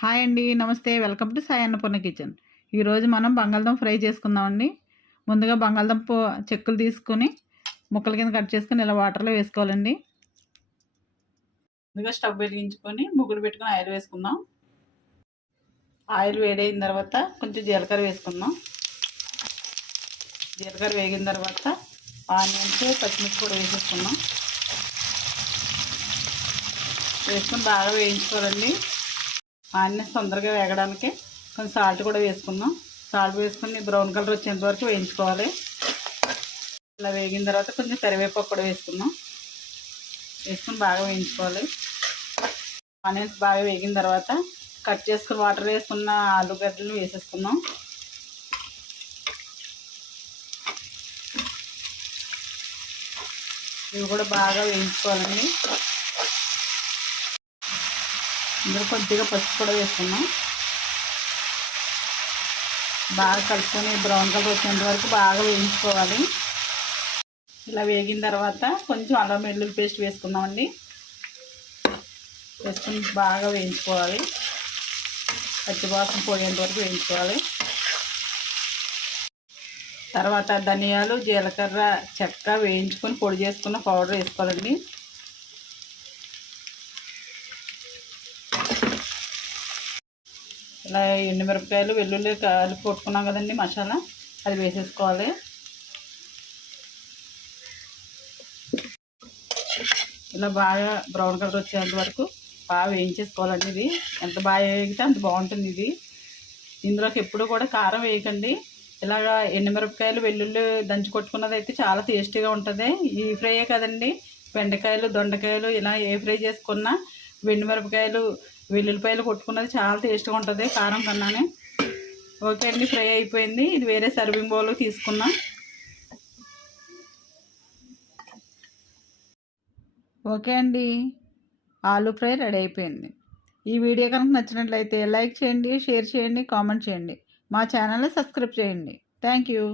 Hi అండి, నమస్తే. Welcome to Sai Annapurna kitchen. ఈరోజు మనం బంగాళదుంప ఫ్రై చేసుకుందామండి. ముందుగా బంగాళదుంప చెక్కులు తీసుకొని ముక్కల కింద కట్ చేసుకొని ఇలా వాటర్లో వేసుకోవాలండి. ముందుగా స్టవ్ వెలిగించుకొని ముగ్గురు పెట్టుకొని ఆయిల్ వేసుకుందాం. ఆయిల్ వేడైన తర్వాత కొంచెం జీలకర్ర వేసుకుందాం. జీలకర్ర వేగిన తర్వాత ఆనియన్స్, పచ్చిమిర్చి కూడా వేసేసుకుందాం. వేసుకొని బాగా వేయించుకోవాలండి. ఆనియన్స్ తొందరగా వేగడానికి కొంచెం సాల్ట్ కూడా వేసుకుందాం. సాల్ట్ వేసుకొని బ్రౌన్ కలర్ వచ్చేంత వరకు వేయించుకోవాలి. ఇలా వేగిన తర్వాత కొంచెం కరివేపాకు కూడా వేసుకుందాం. వేసుకొని బాగా వేయించుకోవాలి. ఆనియన్స్ బాగా వేగిన తర్వాత కట్ చేసుకుని వాటర్ వేసుకున్న ఆలుగడ్డలు వేసేసుకుందాం. ఇవి కూడా బాగా వేయించుకోవాలండి. ఇందులో కొద్దిగా పసుపు కూడా వేసుకున్నాం. బాగా కలుపుకొని బ్రౌన్ కలర్ వచ్చేంత వరకు బాగా వేయించుకోవాలి. ఇలా వేగిన తర్వాత కొంచెం అల్లం వెల్లుల్లి పేస్ట్ వేసుకుందామండి. వేసుకుని బాగా వేయించుకోవాలి. పచ్చివాసన పోయేంత వరకు వేయించుకోవాలి. తర్వాత ధనియాలు, జీలకర్ర, చెక్క వేయించుకొని పొడి చేసుకున్న పౌడర్ వేసుకోవాలండి. ఇలా ఎండుమిరపకాయలు, వెల్లుల్లి కలిపి కొట్టుకున్నాం కదండి మసాలా, అది వేసేసుకోవాలి. ఇలా బాగా బ్రౌన్ కలర్ వచ్చేంత వరకు బాగా వేయించేసుకోవాలండి. ఇది ఎంత బాగా వేగితే అంత బాగుంటుంది. ఇందులోకి ఎప్పుడు కూడా కారం వేయకండి. ఇలాగా ఎండుమిరపకాయలు, వెల్లుల్లి దంచి కొట్టుకున్నది అయితే చాలా టేస్టీగా ఉంటుంది. ఈ ఫ్రైయే కదండి, బెండకాయలు, దొండకాయలు ఇలా ఏ ఫ్రై చేసుకున్నా ఎండుమిరపకాయలు, వెల్లుల్లిపాయలు కొట్టుకున్నది చాలా టేస్ట్గా ఉంటుంది కారం కన్నానే. ఓకే అండి, ఫ్రై అయిపోయింది. ఇది వేరే సర్వింగ్ బౌల్లో తీసుకున్నాం. ఓకే అండి, ఆలూ ఫ్రై రెడీ అయిపోయింది. ఈ వీడియో కనుక నచ్చినట్లయితే లైక్ చేయండి, షేర్ చేయండి, కామెంట్ చేయండి. మా ఛానల్ని సబ్స్క్రైబ్ చేయండి. Thank you.